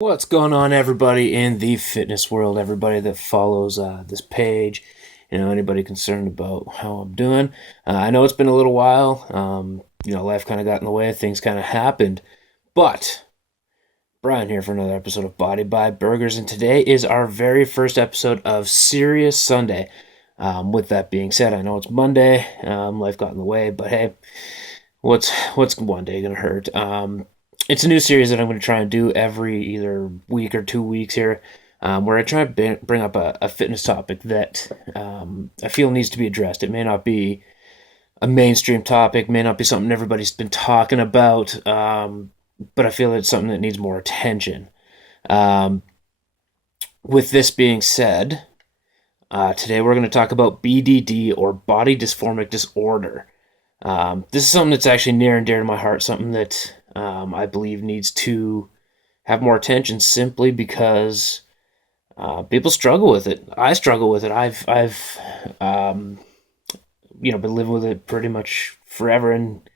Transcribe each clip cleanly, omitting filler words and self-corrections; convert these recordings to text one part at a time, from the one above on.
What's going on, everybody in the fitness world? Everybody that follows this page, anybody concerned about how I'm doing. I know it's been a little while. Life kind of got in the way, things kind of happened. But Brian here for another episode of Body by Burgers, and today is our very first episode of Serious Sunday. With that being said, I know it's Monday. Life got in the way, but hey, what's one day gonna hurt? It's a new series that I'm going to try and do every either week or 2 weeks here, where I try and bring up a fitness topic that I feel needs to be addressed. It may not be a mainstream topic, may not be something everybody's been talking about, but I feel it's something that needs more attention. Um, with this being said, today we're going to talk about BDD, or body dysphormic disorder. This is something that's actually near and dear to my heart, something that I believe needs to have more attention simply because people struggle with it. I struggle with it. I've been living with it pretty much forever, and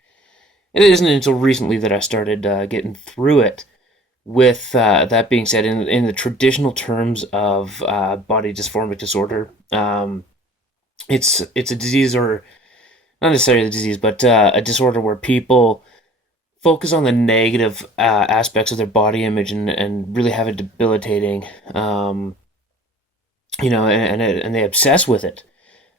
it isn't until recently that I started getting through it. With that being said, in the traditional terms of body dysphormic disorder, it's a disease, or not necessarily a disease, but a disorder where people focus on the negative aspects of their body image and really have it debilitating, and they obsess with it.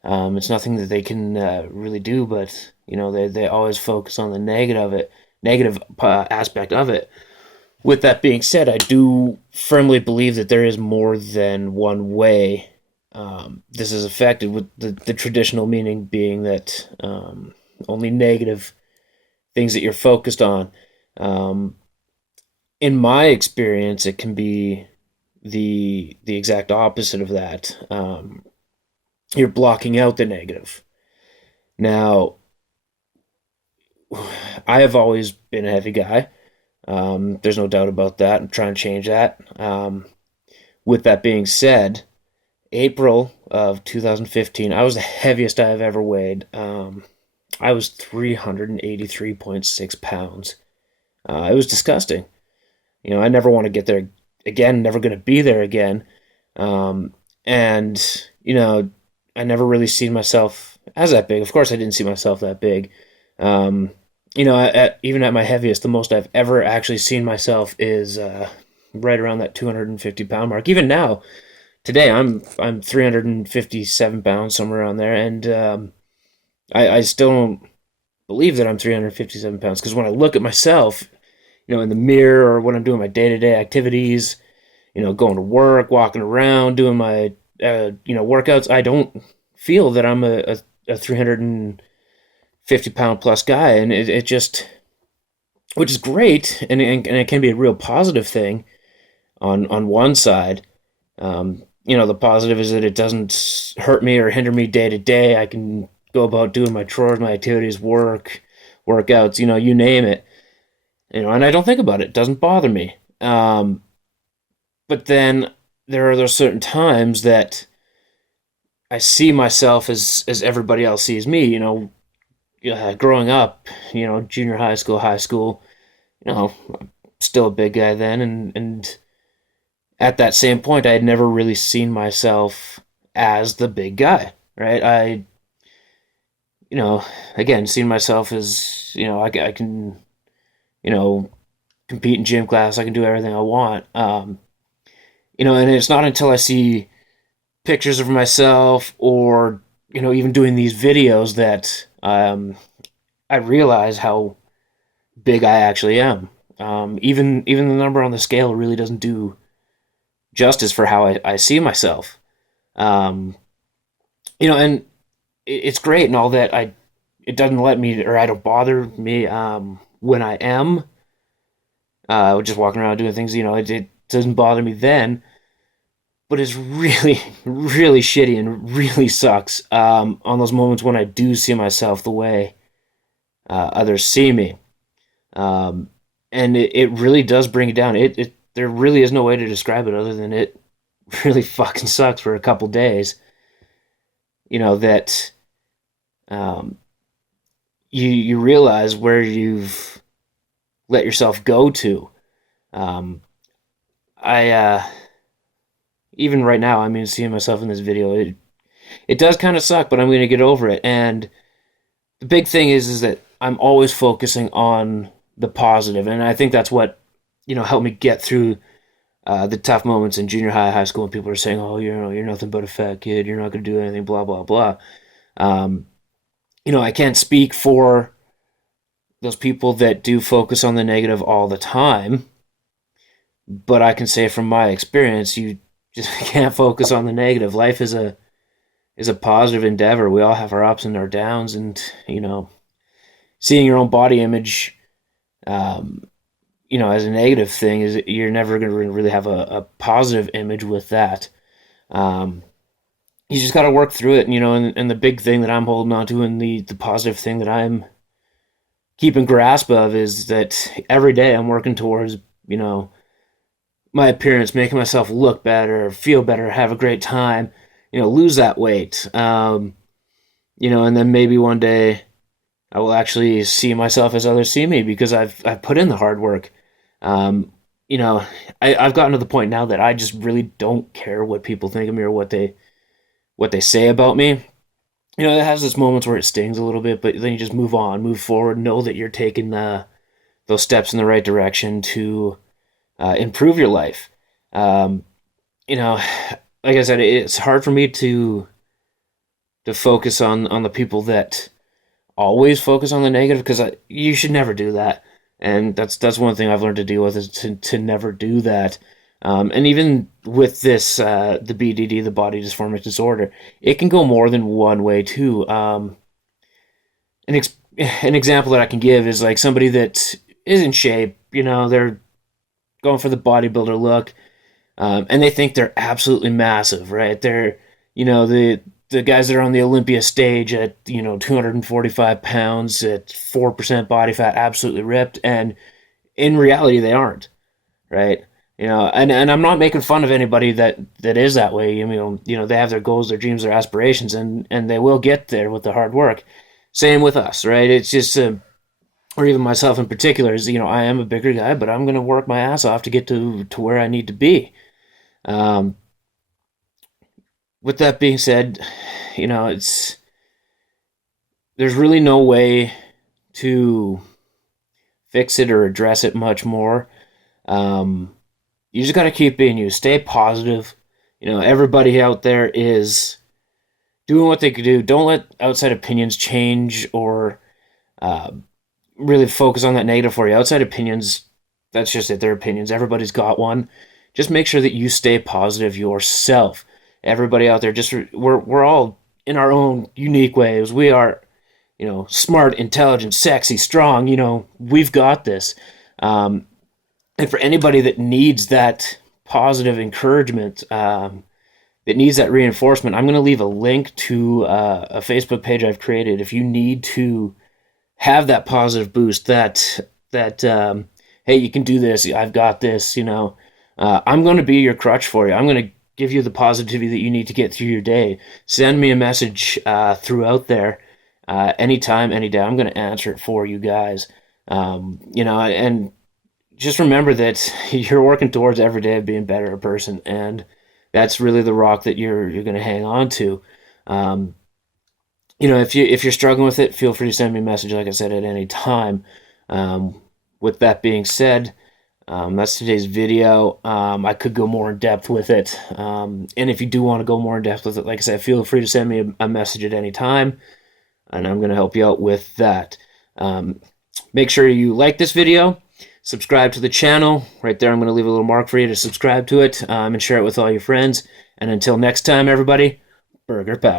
It's nothing that they can really do, but they always focus on the negative aspect of it. With that being said, I do firmly believe that there is more than one way this is affected, with the traditional meaning being that only negative things that you're focused on. Um, in my experience, it can be the exact opposite of that. You're blocking out the negative. Now, I have always been a heavy guy. There's no doubt about that. I'm trying to change that. With that being said, April of 2015, I was the heaviest I've ever weighed. I was 383.6 pounds. It was disgusting. I never want to get there again, never going to be there again. And, I never really seen myself as that big. Of course, I didn't see myself that big. Um, even at my heaviest, the most I've ever actually seen myself is right around that 250-pound mark. Even now, today, I'm 357 pounds, somewhere around there, and I still don't believe that I'm 357 pounds, because when I look at myself, in the mirror, or when I'm doing my day to day activities, going to work, walking around, doing my workouts, I don't feel that I'm a 350-pound plus guy, and it just, which is great, and it can be a real positive thing on one side. The positive is that it doesn't hurt me or hinder me day to day. I can go about doing my chores, my activities, workouts, you name it. And I don't think about it. It doesn't bother me. But then there are those certain times that I see myself as everybody else sees me. Growing up, junior high school, still a big guy then, and at that same point, I had never really seen myself as the big guy, right? Again, seen myself as, I can, you know, compete in gym class. I can do everything I want. And it's not until I see pictures of myself, or, even doing these videos, that I realize how big I actually am. Even the number on the scale really doesn't do justice for how I see myself. Um, and it's great and all that. It doesn't let me, or I don't bother me when I am just walking around doing things. It doesn't bother me then, but it's really, really shitty and really sucks on those moments when I do see myself the way others see me. Um, and it really does bring it down. It there really is no way to describe it other than it really fucking sucks for a couple days. That um, you realize where you've let yourself go to. Um, even right now, I mean, seeing myself in this video, it does kind of suck, but I'm going to get over it. And the big thing is that I'm always focusing on the positive, and I think that's what helped me get through the tough moments in junior high, high school, and people are saying, "Oh, you're nothing but a fat kid. You're not going to do anything." Blah blah blah. Um, I can't speak for those people that do focus on the negative all the time, but I can say from my experience, you just can't focus on the negative. Life is a positive endeavor. We all have our ups and our downs, and seeing your own body image, as a negative thing is you're never going to really have a positive image with that. You just got to work through it, and the big thing that I'm holding on to, and the positive thing that I'm keeping grasp of, is that every day I'm working towards, my appearance, making myself look better, feel better, have a great time, lose that weight. And then maybe one day I will actually see myself as others see me, because I've put in the hard work. I've gotten to the point now that I just really don't care what people think of me or what they say about me. It has those moments where it stings a little bit, but then you just move on, move forward, know that you're taking those steps in the right direction to improve your life. Like I said, it's hard for me to focus on the people that always focus on the negative, because you should never do that. And that's one thing I've learned to deal with, is to never do that. And even with this, the BDD, the body dysphormic disorder, it can go more than one way too. An example that I can give is like somebody that is in shape, they're going for the bodybuilder look, and they think they're absolutely massive, right? They're, the guys that are on the Olympia stage at, 245 pounds at 4% body fat, absolutely ripped. And in reality, they aren't, right? And I'm not making fun of anybody that is that way. They have their goals, their dreams, their aspirations, and they will get there with the hard work. Same with us, right? It's just, or even myself in particular, is, I am a bigger guy, but I'm going to work my ass off to get to where I need to be. With that being said, there's really no way to fix it or address it much more. You just got to keep being you. Stay positive. Everybody out there is doing what they could do. Don't let outside opinions change or really focus on that negative for you. Outside opinions, that's just it. They're opinions. Everybody's got one. Just make sure that you stay positive yourself. Everybody out there, we're all in our own unique ways. We are, smart, intelligent, sexy, strong. We've got this. And for anybody that needs that positive encouragement, that needs that reinforcement, I'm going to leave a link to a Facebook page I've created. If you need to have that positive boost, that hey, you can do this. I've got this. I'm going to be your crutch for you. I'm going to give you the positivity that you need to get through your day. Send me a message throughout there, anytime, any day. I'm going to answer it for you guys. And just remember that you're working towards every day of being a better person, and that's really the rock that you're going to hang on to. If you're struggling with it, feel free to send me a message, like I said, at any time. With that being said, that's today's video. I could go more in depth with it, and if you do want to go more in depth with it, like I said, feel free to send me a message at any time, and I'm going to help you out with that. Make sure you like this video. Subscribe to the channel. Right there, I'm going to leave a little mark for you to subscribe to it, and share it with all your friends. And until next time, everybody, Burger Power.